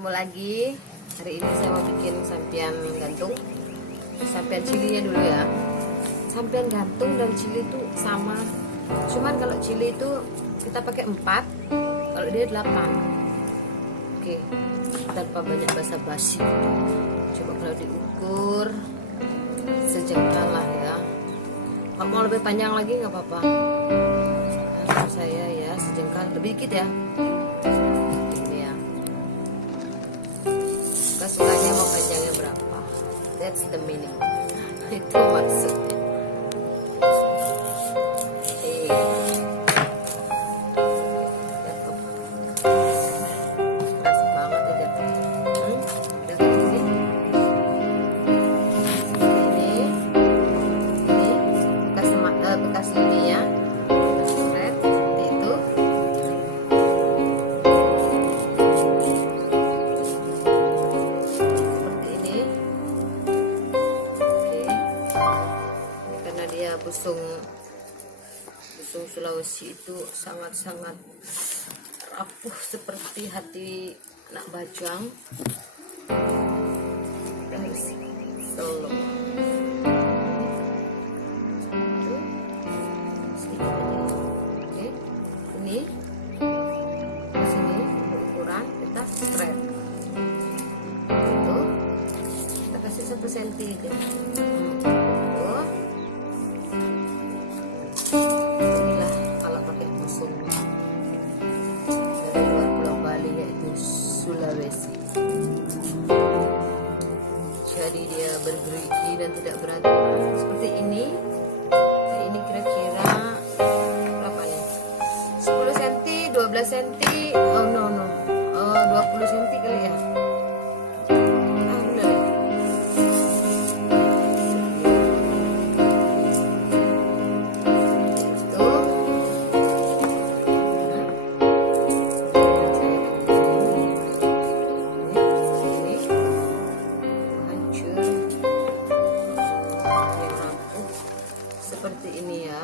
Ketemu lagi. Hari ini saya mau bikin sampian gantung. Sampian cilinya dulu ya. Sampian gantung dan cili itu sama. Cuman kalau cili itu kita pakai 4, kalau dia 8. Oke, tanpa banyak basa-basi. Coba kalau diukur sejengkal lah ya. Kalau mau lebih panjang lagi nggak apa-apa. Nah, saya ya sejengkal, lebih dikit ya. Ini ya. Kita sukanya mau panjangnya berapa? That's the meaning. Itu maksudnya. Busung Sulawesi itu sangat-sangat rapuh seperti hati anak bajang. Harus solo. Sedikit aja. Oke. Ini di sini ukuran kita straight. Itu kita kasih 1 cm aja. Inilah kalau pakai busung dari luar Pulau Bali, yaitu Sulawesi. Jadi dia bergerigi dan tidak berantakan seperti ini. Nah, ini kira-kira berapa nih? 10 cm, 12 cm. Oh no, 20 cm kali ya. Seperti ini ya,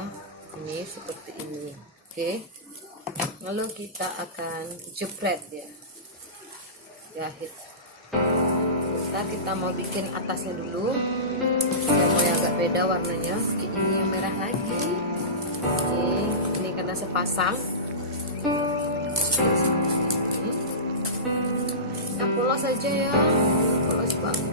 ini seperti ini. Oke, lalu kita akan jepret ya, jahit. Kita mau bikin atasnya dulu. Saya mau yang agak beda warnanya. Ini yang merah lagi. Ini karena sepasang. Yang polos saja ya, polos banget.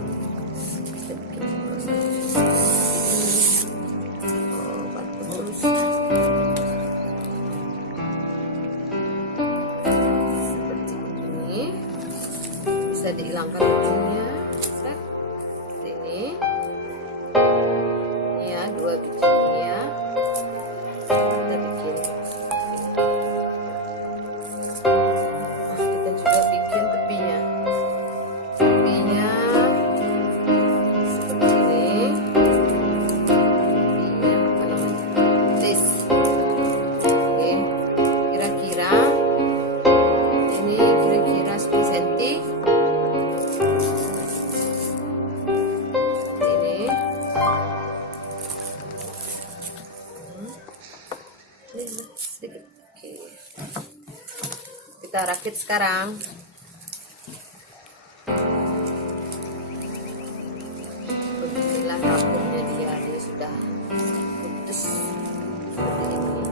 Seperti ini, bisa dihilangkan ujungnya. Ini ya, 2 biji ini ya. Kita bikin kita juga bikin tepinya seperti ini. Sedikit. Oke. Kita rakit sekarang. Beginilah rapuhnya dia sudah putus seperti ini.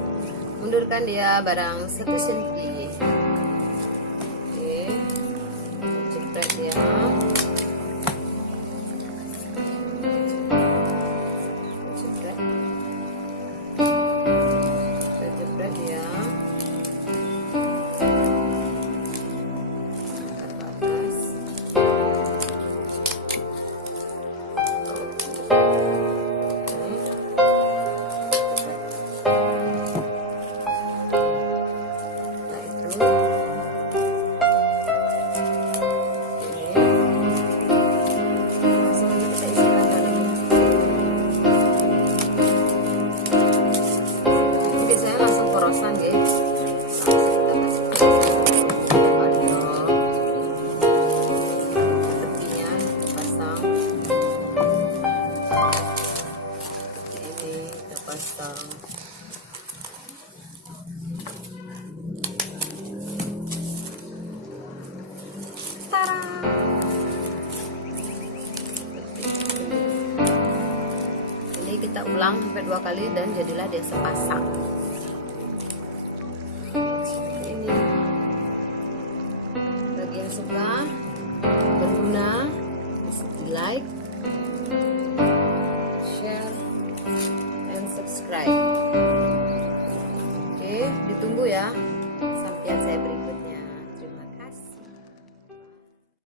Mundurkan dia barang 1 cm. Oke. Jepret dia. kali, kita ulang sampai 2 kali dan jadilah dia sepasang. Ini bagi yang suka, berguna, di like, share, and subscribe. Oke, ditunggu ya sampian saya beri.